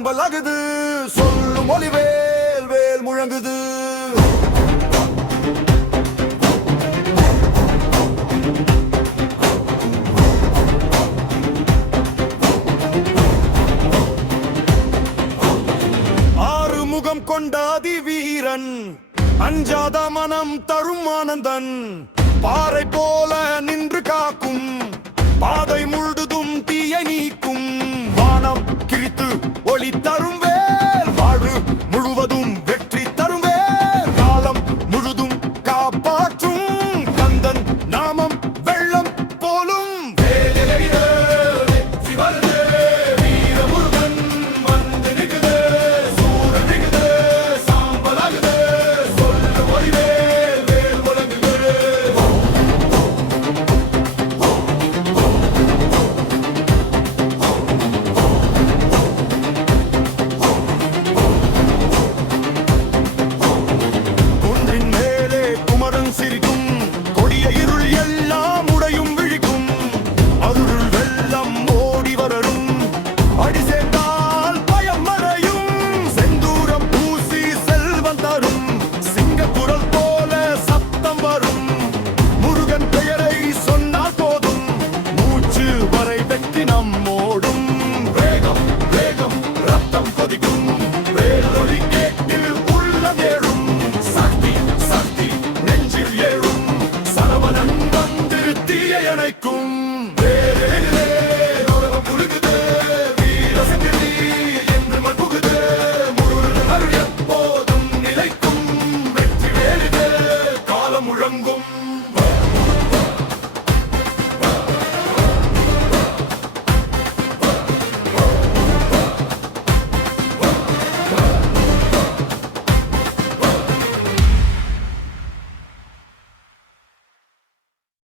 சாம்பல் ஆகுது. சொல்லும் ஒளிவேல் வேல் முழங்குது. ஆறுமுகம் கொண்டாதி வீரன், அஞ்சாத மனம் தரும் ஆனந்தன். பாறை போல நின்று காக்கும், பாதை முழுதும் தீயை நீக்கும். வானம் கிழித்து ஒளி தரும் வேல், வாழ்வு முழுவதும் வெற்றி தரும் வேல். காலம் முழுதும் காப்பாற்றும் கந்தன் நாமம் வெள்ளம் போலும். சிரிக்கும் கொடிய இருள் எல்லாம் உடையும் விழிக்கும். அதுள் வெள்ளம் ஓடி வரும், அடி சேர்ந்தால் பயம் மறையும். செந்தூரம் பூசி செல்வம் தரும், சிங்கக்குரல் போல சத்தம் வரும். முருகன் பெயரை சொன்னால் போதும், மூச்சு வரை வெற்றி நம்மோடும். வேகம் வேகம் ரத்தம் கொதிக்கும், வேலொளி கேட்டு உள்ளம் ஏழும். சக்தி சக்தி நெஞ்சில் ஏழும், சரவணன் வந்து தீயை அணைக்கும்.